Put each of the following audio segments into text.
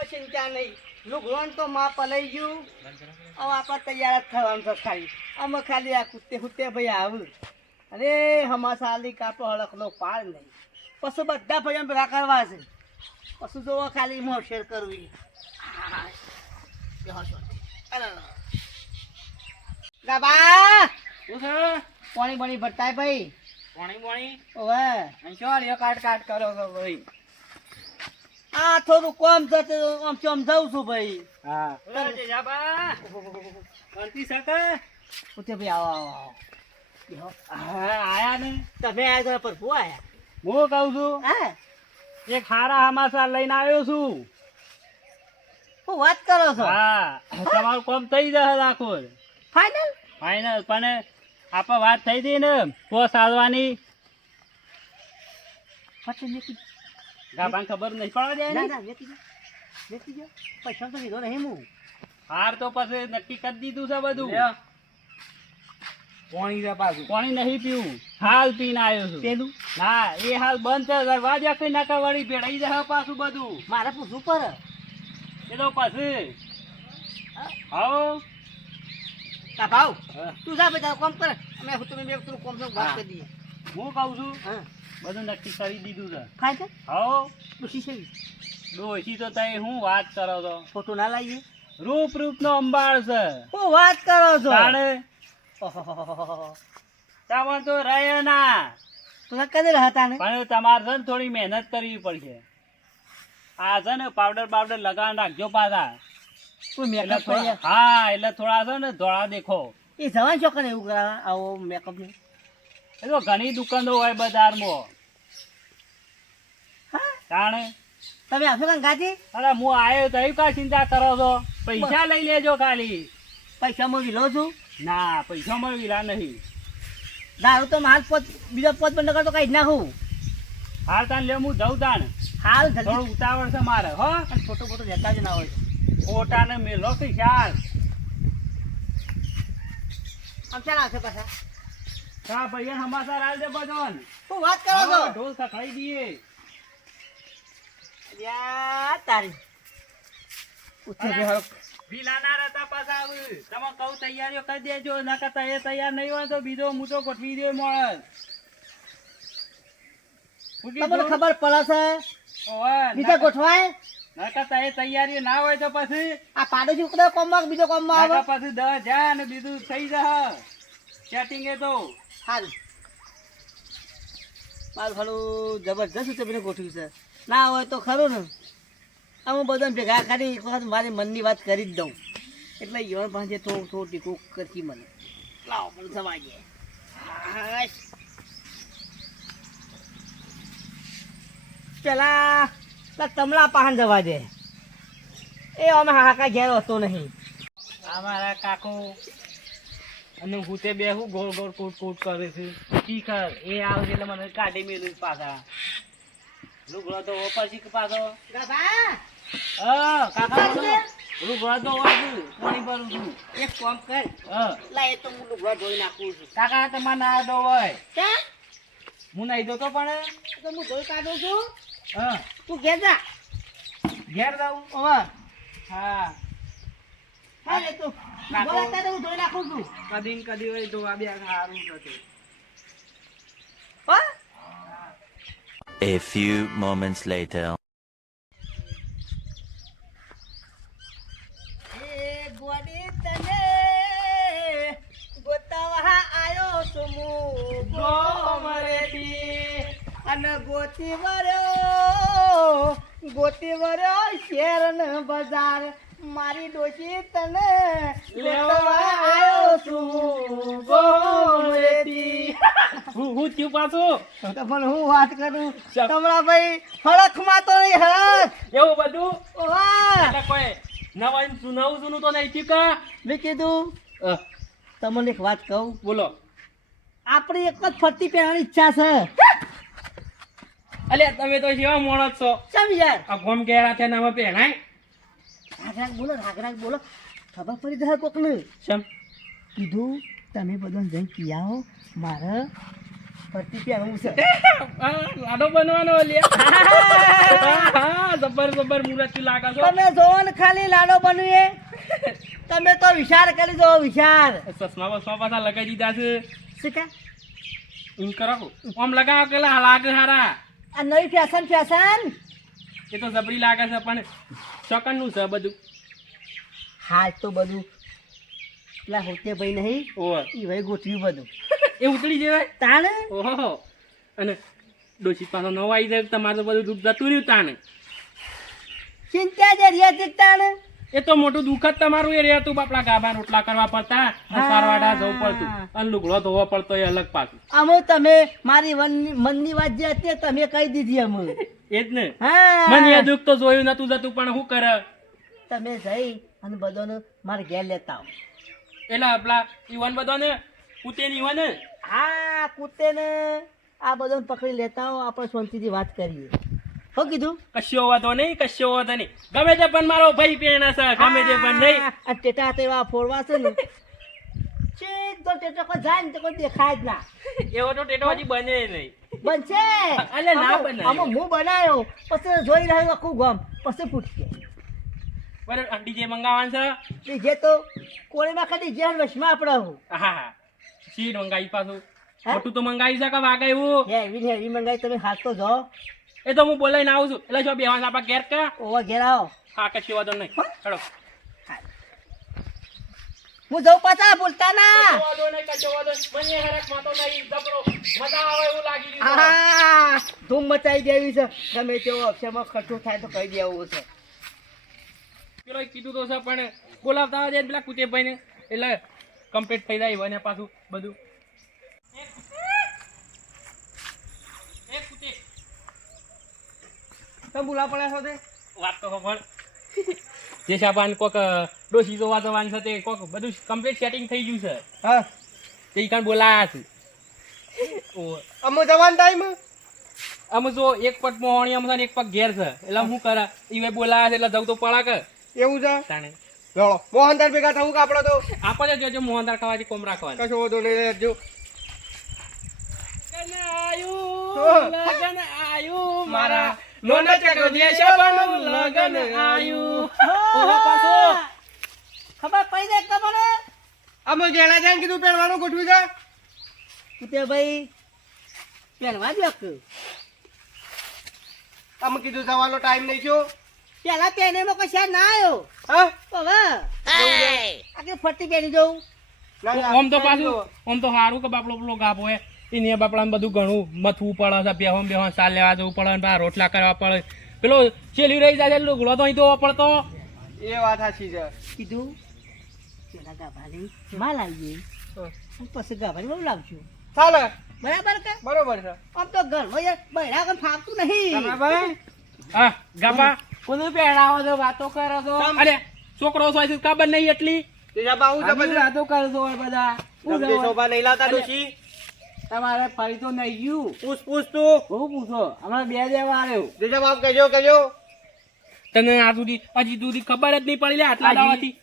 કોઈ ચિંતા નહીં. લુગડોન તો માપ લઈ ગયું. હવે આપણે તૈયાર જ થવાનું છે ખાલી. અમે ખાલી આ કુત્તે ભાઈ આવું. અરે હમાસાલી કાપો હળકનો પાર નહીં. પછી બધા ભાઈઓ ભેગા કરવા છે. પછી જોવો ખાલી મોં શેર કરવી. ગાબા શું છે? પાણી બણી ભરતાય ભાઈ. પાણી ઓવે અંશો કાટ કરો છો ભાઈ. આ થોડું કોમ છે તો આમ સમજાવું છું ભાઈ. હા જાબા કંતી શકે ઉઠે ભાઈ આવો આવો આવો. બેહો. હા આયા ને તમે આયા તો પર ભૂ આયા. હું કહું છું હા એક હારા હમાસા લઈને આવ્યો છું. હું વાત કરો છો? હા તમારું કામ થઈ જશે રાખો ફાઇનલ ફાઈનલ. પણ આપણે વાત થઈ હતી ને પોસ આવવાની પછી મેકી ગાભાને ખબર નહીં પડવા દે ના ના મેકી જો પૈસા તો કીધો નહીં હું. હાર તો પછી નક્કી કરી દીધું છે બધું. પાણી રે પાછું પાણી નહીં પીવું હાલ પીને આવ્યો છું. પેલું ના એ હાલ બંધ છે વાજ્યા કઈ નાકા વળી ભેળાઈ જાય પાછું બધું. મારે પૂછવું પડે. એ તો પછી હાઉ કા ભાવ તું જા ભાઈ તારું કામ કર. અમે તમે બે તું કામ વાત કરી દઈએ. હું કહું છું હા બધું નક્કી કરી દીધું છે. ફાઇનલ હાઉ ખુશી છે. ડોશી તો તઈ હું વાત કરો છો. ફોટો ના લાવીએ. રૂપ નો અંબાળ છે. હું વાત કરો છો? તાણે ઓહોહોહો. તમારે તો રહે ના તો કદે હતા ને પણ તમારે છે ને થોડી મહેનત કરવી પડશે. આ છે ને પાવડર લગાવી નાખજો પાછા. કોઈ એટલે મેકઅપ થોડા હા એટલે થોડા છે ને ધોળા દેખો. એ જવાન છોકરા એવું કરાવે આવો મેકઅપ ને. એ તો ઘણી દુકાનો હોય બજારમાં. હા તાણે તમે આવશો કાં ગાજી? અરે હું આવ્યો તો એ કા ચિંતા કરો છો. પૈસા લઈ લેજો ખાલી. પૈસા હું વિલો છું. ના પૈસા મળવીલા નહીં. દારૂ તો હાલ બીજો પોત બંધ કરતો કઈ જ નાખું. હાલ તાન લે હું જઉં તાણ. હાલ જલ્દી. થોડું ઉતાવળ છે મારે હો. અને ફોટો ફોટો લેતા જ ના હોય. ફોટા ને મેલો કે ખ્યાલ. આમ ચાલ આવશે પાછા. હા ભાઈ સમાચાર આલ દે બધોન. શું વાત કરો છો? હા, ઢોલ સખાઈ દઈએ. યા તારી ઉઠે બેહો. વિલાના રહેતા પાછા આવું. તમે કહું તૈયારીઓ કરી દેજો. નકર તો એ તૈયાર નહીં હોય તો બીજો મોટો ગોઠવી દે મોણસ. શું કીધું? તમને ખબર પડે છે ઓવે, બીજા નકર- ગોઠવાય. નકર તો એ તૈયારી ના હોય તો પછી આ પાડોશી ઉકળે કોમમાં બીજો કોમમાં આવે. નકર પછી 10 જાય ને બીજું થઈ જાય સેટિંગ એ તો. હાલ મારું ખાલું જબરજસ્ત તમને ગોઠવ્યું છે. ના હોય તો ખરું ને હું બધા ભેગા કરી એક વખત મારી મનની વાત કરી જ દઉં. એટલે યણ પાસે થોડું ટીકું કરતી મને લાવો પણ સમાજે. પેલા તમલા પાહન જવા દે. એ અમે હાકા ઘેર હતો નહીં. અમારા કાકો અને હું તે બે હું ગોળ ગોળ કૂટ કરે છે. શીખર એ આવશે એટલે મને કાઢી મેલું પાછા. લુગડો તો પછી પાછો ગાભા, હા કાકા શું બોલો. લુગડો તો વાજુ પાણી ભરું છું. એક કામ કર. હા લા એ તો હું લુગડા ધોઈ નાખું છું. કાકા તમારે ના દો હોય ક્યાં? હું નહીં દો તો પણ તો હું ધોઈ કાઢું છું. હા તું ઘેર જા. ઘેર જાઉં. ઓવે. હા હા એ તો નાખો. બોલા તારે હું ધોઈ નાખું છું. કદી ને કદી હોય તો આ બે સારું થતું. હા? A few moments later. એ ગોડી તને ગોતાવા આયો છું હું ગોમરેથી. અને ગોતી વર્યો શેર ને બજાર મારી ડોશી તને લેવા આયો છું ગોમરેથી. હું થયું પાછું તો પણ હું વાત કરું તમારા ભાઈ હળખમાં તો નહીં હળખ. એવું બધું ઓવા એટલે કોઈ નવા નવું જૂનું તો નહીં થયું મેં કીધું કા. તમને એક વાત કહું. બોલો. આપણી એક જ ફરતી પહેરવાની ઈચ્છા છે. અલ્યા તમે તો જેવા મોણસ છો. ચમ યાર આ ગોમ કેરા છે નામાં પહેરાય રાગ બોલો ખબર પડી જાય કોકને. ચમ કીધું તમે બધા જઈ કી આવો મારે ફરતી પહેરવું છે લાડો બનવાનો લ્યા હા જબર જબર મુરતી લાગે છો તમે જોવો ને ખાલી લાડો બનવું એ તમે તો વિચાર કરી દો વિચાર ચશ્મા બસમા પાછા લગાઈ દીધા છે શું કે એમ કરો આમ લગાવો કે લાગે હારા આ નવી ફેશન એ તો જબરી લાગે છે પણ સેકન્ડનું છે બધું હાલ તો બધું પેલા હોતે ભાઈ નહીં ઓહ એ ભાઈ ગોઠવ્યું બધું એ ઉતરી જવાય તાણ ઓહો અને ડોશી પાછો નવો આવી જાય તમારે તો બધું દુઃખ જતું રહ્યું તાને ચિંતા જે રહ્યા તાણ એ તો મોટું દુઃખ જ તમારું એ રહેતું બાપડા ગાભા રોટલા કરવા પડતા સારવાડા જવું પડતું અને લુગડો ધોવો પડતો એ અલગ પાછું અમો તમે મારી મનની વાત જે હતી તમે કહી દીધી અમો એ જ ને હા મને એ દુઃખ તો જોયું નતું જતું પણ શું કરે તમે જઈ અને બધાને મારે ઘેર લેતા આવો એટલે પેલા ઈવન બધો ને ઉતેન ઈવન હા કૂતે ને આ બધાને પકડી લેતા આવો આપણે શાંતિથી વાત કરીએ શું કીધું કશો વાતો નહીં ગમે તે પણ મારો ભાઈ પેણા છે ગમે તે પણ નહીં આ ટેટા તેવા ફોડવા છે ને સીધો ટેટો કોઈ જાય ને તો કોઈ દેખાય જ ના એવો તો ટેટો હજી બને નહીં બનશે અલે ના બનાવ્યો. આમાં હું બનાવ્યો પછી જોઈ રહ્યો આખું ગામ પછી ફૂટશે બરાબર અંડી જે મંગાવવાનું છે જે તો કોળીમાં ખાલી જે વશમાં આપણે હું હા શીર મંગાવી પાછું હે? મોટું તો મંગાવી છે કે વાગે એવું હેવી મંગાવી તમે હાથ તો જાઓ એ તો હું બોલાઈને આવું છું એટલે જો બેવાન આપણા ઘેર કે ઓવા ઘેર આવો હા કશી વાતો નહીં ચલો હું જઉં પાછા ભૂલતા ના હા ધૂમ મચાઈ દેવી છે ગમે તેવો અક્ષરમાં ખર્ચો થાય તો કહી દેવું છે પેલો કીધું તો છે પણ બોલાવતા આવે પેલા કુતેભાઈ ને એટલે કમ્પ્લીટ થઈ જાય અને પાછું બધું તમે બોલા પડ્યા છો તે વાત તો ખબર જે સાબાન કોક ડોસી જોવા જવાનું છે તે કોક બધું કમ્પ્લીટ સેટિંગ થઈ ગયું છે હા તે કાન બોલાયા છે અમો જવાન ટાઈમ અમે જો એક પટ મોહણી આમ છે ને એક પગ ઘેર છે એટલે હું કરે એ બોલાયા છે એટલે જવું તો પડા કે એવું છે તાણે ચલો મોહનદાર ભેગા થવું કે આપણે તો આપણે જોજો મોહનદાર ખાવાથી કોમ રાખવાનું કશો વધુ લઈ લેજો લગન આયુ મારા લોના ચક્ર દેશ બનું લગન આયુ ઓહો પાછો ખબર પડી જાય તમને અમે ગેલા જાય કીધું પહેરવાનું ગોઠવી છે કુતે ભાઈ પહેરવા દો કે અમે કીધું જવાનો ટાઈમ નહીં છો પેલા પહેરીમાં કોઈ શેર ના આવ્યો હા હવે આગે ફરતી પહેરી જવું ના, ના, આમ તો પાછું આમ તો સારું કે બાપડો પેલો ગાભો હે એને બાપડાને બધું ઘણું મથવું પડે છે બેહમ સાલ લેવા જવું પડે ને રોટલા કરવા પડે પેલો છેલ્લી રહી જાય લુગડો તો અહીં તો પડતો એ વાત સાચી છે કીધું પેલા ગાભાની માલ આવીએ પછી ગાભાની બહુ લાવશું ચાલે બરાબર કે બરોબર છે આમ તો ઘરમાં યાર બહેરા કઈ ફાવતું નહીં ભાઈ હા ગાભા કોને પહેરાવો છો વાતો કરો છો અરે છોકરો છો છે ખબર નહીં એટલી તેજા બા હું અમે વાતો કરશો હોય બધા તમને શોભા નહીં લાવતા ડોશી તમારે ફરી તો નહીં ગયું પૂછ પૂછ તું બહુ પૂછો અમારે બે દેવા આવ્યો તેજા બાપ કહેજો તને આ સુધી હજી સુધી ખબર જ નહીં પડી લે આટલા દાવાથી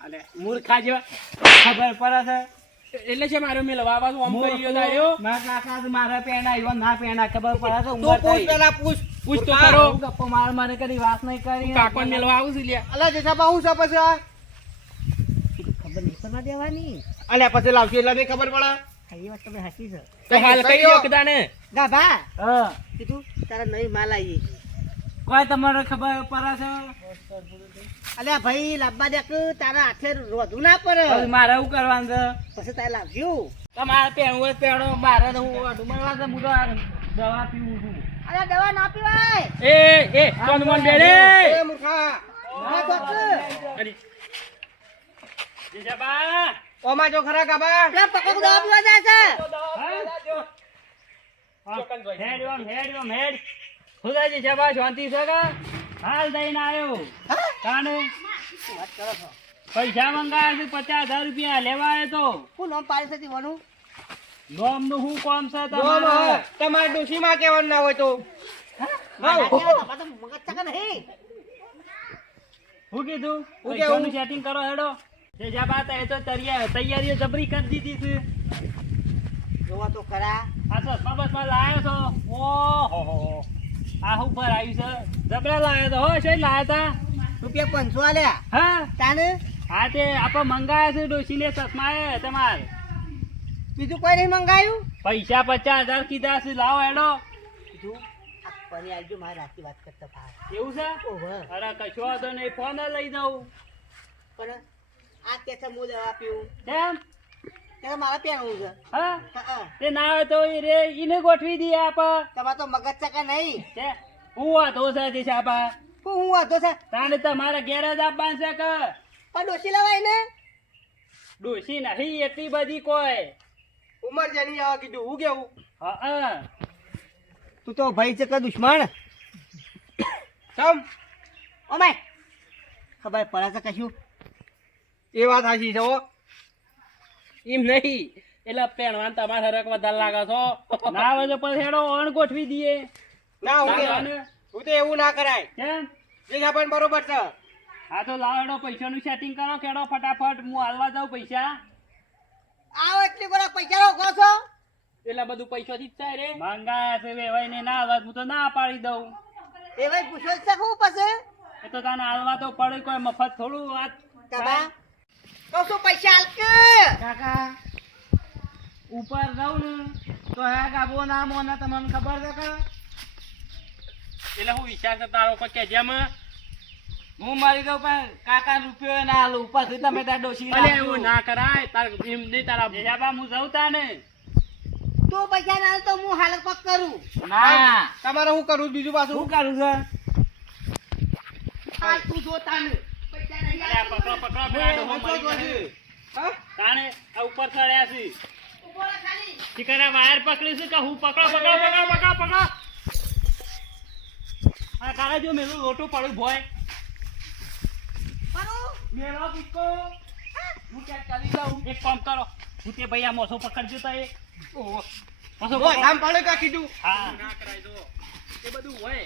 અરે મૂર્ખા જેવા ખબર પડે છે એટલે છે મારો મેં લવા બાજુ આમ કરી ગયો તાર્યો ના કાકા મારા પેણા આવ્યો ના પેણા ખબર પડે છે તું ઉંમર પૂછ થઈ પેલા પૂછ પૂછ તો કરો ગપ્પો મારે કરી વાત નહીં કરી કાકોને મેલવા આવું છું લ્યા અલા જેસા બા હું છે પછી આ? ખબર નહીં પડવા દેવાની અલ્યા પછી લાવશે એટલે નહીં ખબર પડે આ એ વાત તમે હાચી છે તો હાલ કઈ દો કદાને ગાભા હા કીધું તારા નવી માલ આવી કોઈ તમારે ખબર પડે અલ્યા ભાઈ લાવવા દે કે તારા હાથે રોધું ના પડે છે મારે શું કરવાનું છે પછી તારે લાવજો તમારે પહેરવું હોય પહેરો મારે તો હું ડુમરવા છે હું તો આ દવા પીવું છું અલ્યા દવા ના પીવાય એ સોનમોન બેડે એ મૂર્ખા હા ડોક્ટર અરે જીજાબા ઓમાં જો ખરા કાબા પેલા પકડ દવા પીવા જાય છે હેડ ખુદા જીજાબા શાંતિ છે કે હાલ દઈને આવ્યો કાને વાત કરો છો પૈસા મંગાવ્યા છે 50,000 રૂપિયા લેવા આવ્યો તો શું નામ પાડી છે જીવાનું નોમ નું શું કોમ છે જોમ તમારે હે. તમારે ડોશીમાં કહેવાનું ના હોય તો મગજ ચકા નહીં શું કીધું હું પૈસાનું સેટિંગ કરો હેડો જીજાબા તો એ તો તૈયારીઓ જબરી કરી દીધી છે જોવા તો ખરા. આ ચશ્મા બસમાં લાયો છો ઓહો આ હું પર આવ્યું છે જબરા લાયો તો હો છે લાયા તા રૂપિયા 500 આલ્યા. હા તાને હા તે આપણે મંગાયા છે ડોશીને ચશ્મા એ તમારે બીજું કોઈ નહીં મંગાયું? પૈસા 50,000 કીધા છે લાવો એડો કીધું આ ફરી આવજો, મારે રાતની વાત કરતા ભાઈ. એવું છે ઓહો. અરે કશો વાંધો નહીં ફોન લઈ જાઉં પણ આ કે છે હું દવા પીવું કેમ ત્યારે મારે પહેરવું છે. હા હા. તે ના હોય તો એ રે ઈને ગોઠવી દઈએ આપ તમારે તો મગજ ચકા નહીં. તે હું વાંધો છે તે સાપા હું વાંધો છે તાને તમારે ગેરેજ આપવાનું છે કે પણ ડોસી લવાય ને. ડોશી નહીં એટલી બધી કોઈ ઉમર જેની આવા કીધું હું કેવું હા તું તો ભાઈ છે કે દુશ્મન? ચમ ઓમે ખબર પડે છે કશું? એ વાત સાચી છે હો. એમ નહીં એટલે પહેણવાન તમારે હરક વધારે લાગે છો ના હોય તો પછી હેડો અણ ગોઠવી દઈએ ના હું તાને. હું તો એવું ના કરાય. કેમ જે આપણને બરોબર છે. હા તો લાવો હેડો પૈસાનું સેટિંગ કરો કેડો ફટાફટ હું હાલવા જાઉં પૈસા આવો એટલી બધા પૈસા રોકો છો? એટલે બધું પૈસા થી જ થાય રે મંગાયા છે વેવાઈ ને ના આવે હું તો ના પાડી દઉં એ ભાઈ પૂછો છે હું પછી એ તો તને હાલવા તો પડે કોઈ મફત થોડું વાત કાકા કહું છું પૈસા હાલ કે. કાકા ઉપર રહું ને તો હા ગાબો ના મોને તમને ખબર છે કે એટલે હું વિચાર છે તારો પર કે જેમ હું મારી દઉં પણ કાકા રૂપિયો ના હાલું ઉપરથી તમે તાર ડોસી એવું ના કરાય તાર એમ નહીં તારા જેબા હું જઉં તા ને તું પૈસા ના હાલ તો હું હાલ પક કરું. ના તમારે શું કરવું બીજું પાછું? શું કરું છે હાલ તું જોતા ને પૈસા નહીં અરે હાલ. પકડો પકડો પેલા ડોહો મરી ગયો. હા? તાણે આ ઉપર ચડ્યા છે ઉભો રહે ખાલી. શિકારા વાયર પકડી છે કે હું પકડો પકડો પકડો પકડો પકડો આ કાકા જો મેલું લોટો પડ્યું ભોય મારું મેળો કિસ્કો હું ક્યાંક ચાલી જાઉં એક કામ કરો હું તે ભાઈ આ મોસો પકડજો તો એક ઓહો. મોસો ઓય, પકડો. આમ પાડે કા કીધું? હા ના કરાય જો એ બધું હોય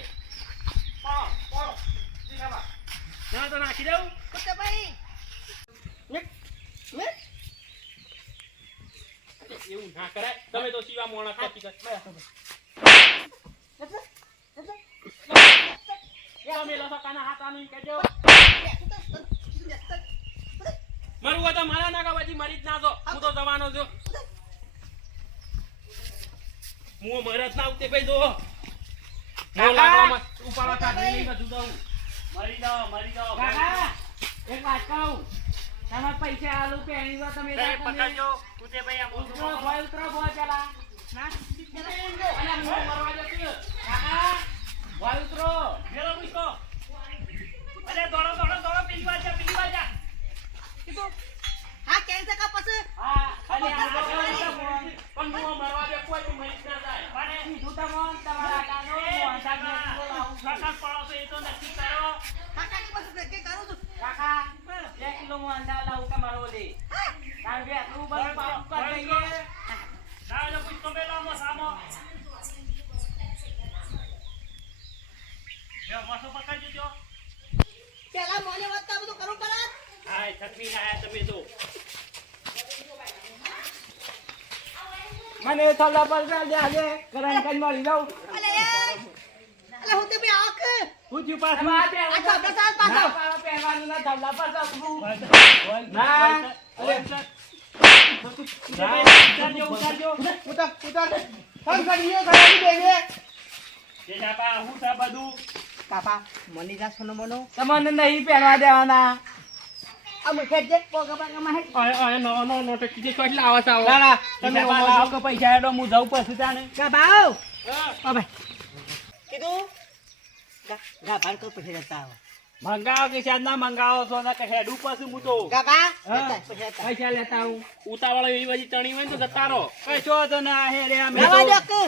ના તો નાખી દઉં કુત્તે ભાઈ એવું ના કરાય તમે તો સીવા મોણા કાચી તમે લોકો કાના હાથ આનું કહેજો મારું હોય તો મારા નાખા પછી મરી જ ના દો હું તો જવાનો છું હું મરત ના આવતે ભાઈ જો હું લાગવામાં ઉપાડવા કાઢી નહીં બધું દઉં મરી જાઓ કાકા એક વાત કહું તમારે પૈસા આલુ કે એની વાત તમે પકડજો કુતે ભાઈ આ ઉતરો ભોય પેલા ના અલા હું મરવા જો કાકા ભોય ઉતરો મેલો પૂછો અરે દોડો પેલી બાજુ કીધું હા કેમ છે કા પછી હા ખાલી આ પણ હું મરવા દે કોઈ મરી ના જાય પણ કીધું તમોન તમારા કાનો મોહનસાબ ને બોલાવું કાકા પડો તો એ તો નક્કી કરો કાકા ની પછી કે કરું છું. કાકા 1 કિલો મોહનસાબ લાવું તમારો લે કારણ કે આટલું બધું પાપ કરી દઈએ ના જો પૂછ તો બેલો મો સામો જો મોસો પકડજો જો પેલા મોને વાત તો બધું કરું પડે. હાય થકવી ના આયા તમે તો મને થોડા પર દે આજે કરન કન મારી દઉં અલે હું તે બે આક હું થયું પાછું આ તો બસાત પાછો પહેરવાનું ના ધબલા પર ના ઉતારજો ઉતાર ઉતાર. તમ કરીએ ખરાબી દેજે. જે જાપા હું સા બધું કાપા મની જા સોનો મનો તમને નહીં પહેરવા દેવાના આ મુખે જે પોગા માં હે અરે નો નોટ કીધે કોઈ લાવા સાવ ના ના તમે લાવ કે પૈસા એડો હું જાઉં પછી તાને કા બાવ અબે કીધું ગા ભાર તો પછી જતા આવો મંગાવો કે શાયદ ના મંગાવો છો ના કે હેડું પછી હું તો ગા બા પૈસા લેતા હું ઉતાવળ એવી બધી ચણી હોય ને તો જતા રહો કશો તો ના હે રે અમે નવા તો દે કે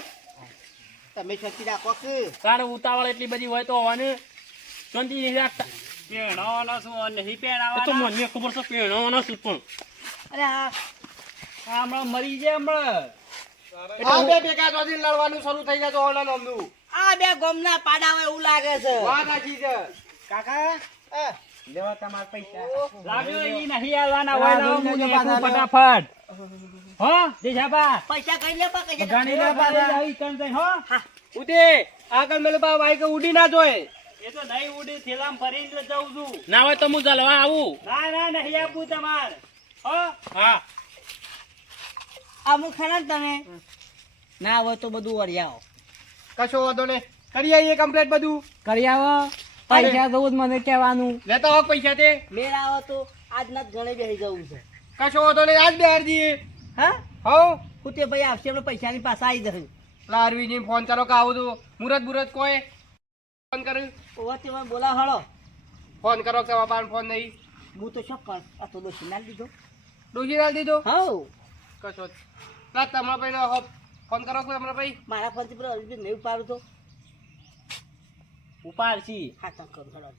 તમે સચ્ચી રાખો કે તારે ઉતાવળ એટલી બધી હોય તો હોને શાંતિ નહીં રાખતા પેણાવાનો શું નહીં પેણાવાનો તો મને ખબર છે પેણાવાનો શું પણ અરે હા હમણાં મરી જાય હમણાં આ બે ભેગા થઈને લડવાનું શરૂ થઈ જાય તો ઓલા નમનું. આ બે ગોમના પાડા હોય એવું લાગે છે વાત સાચી છે. કાકા હા. લેવા તમારા પૈસા ઓહો. લાવ્યો ઈ નહીં આલવાના હોય લાવો લાવ્યો હું લેજો નેકું પાછા, ફટાફટ હો દેશાબા પૈસા કઈ લે પા કઈ ગાડી લે પાછા આવી કન જઈ હો ઉડે આગળ મેલે બા બાઈક ઉડી ના જોય. એ તો નહીં ઉડી થેલામ ફરીને જઉં છું ના હોય તો હું જલવા આવું. ના નહીં આપું તમાર હો હા. અમુક ખરા ને તમે ના હોય તો બધું વરિયાઓ કશો વાંધો નહીં. કરી આવીએ કમ્પ્લેટ બધું. કરી આવો પૈસા દઉં જ મને કહેવાનું લેતા આવો પૈસા તે. મેળ આવો તો આજના જ ગણે બેસી જવું છે કશો વાંધો નહીં. આજ બેહાર દઈએ. હા હો હું તે ભાઈ આવશે આપણે પૈસાની પાસે આવી જશે લારવીજી ફોન કરો કે આવું તો મુરત બુરત કોઈ ફોન કરું. ઓવા તે મને બોલાવ હળો ફોન કરો કે બાપાને ફોન નહીં. હું તો શું કર આ તો દોશી ના લીધો ડોસી ના દીધો. હવ કશો ના તમારા ભાઈ ફોન કરો કે તમારા ભાઈ. મારા ફોનથી પેલો અર્જુન નહીં ઉપાડું તો ઉપાડશી હા તમ કરું હળો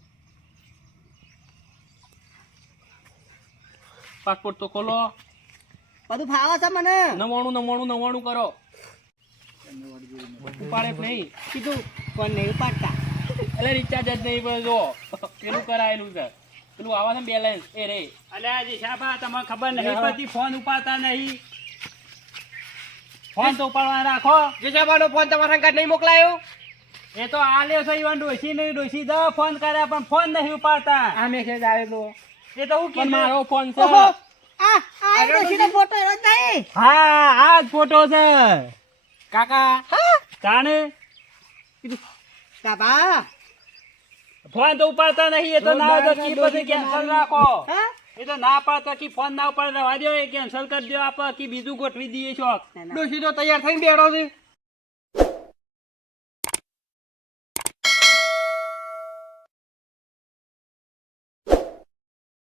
પાસપોર્ટ તો ખોલો. બધું ફાવે છે મને 99 કરો. ઉપાડે જ નહીં. કીધું ફોન નહીં ઉપાડતા એટલે રિચાર્જ જ નહીં પડે જો પેલું કરાયેલું છે. પેલું આવા છે બેલેન્સ એ રે. અલ્યા દેશાબા તમને ખબર નહીં પડતી ફોન ઉપાડતા નહીં ફોન તો ઉપાડવા રાખો જેસાબાનો ફોન તમારા ઘર નહીં મોકલાયો. એ તો આલ્યો છે ઈવન ડોસી નહીં ડોસી દો ફોન કર્યા પણ ફોન નહીં ઉપાડતા આ મેસેજ આવ્યો તો એ તો હું પણ કીધું મારો ફોન છે. ઓહો આ ડોશીનો ફોટો એનો જ નહીં હા આ જ ફોટો છે કાકા હા તાણે બાબા ફોન તો ઉપાડતા નહીં એ તો ના હોય તો કી પછી કેન્સલ રાખો હા એ તો ના પાડતા કી ફોન ના ઉપાડ રહેવા દો એ કેન્સલ કરી દો આપ કી બીજું ગોઠવી દઈએ છો ના, ના. ડોસી તો તૈયાર થઈને બેઠો છે.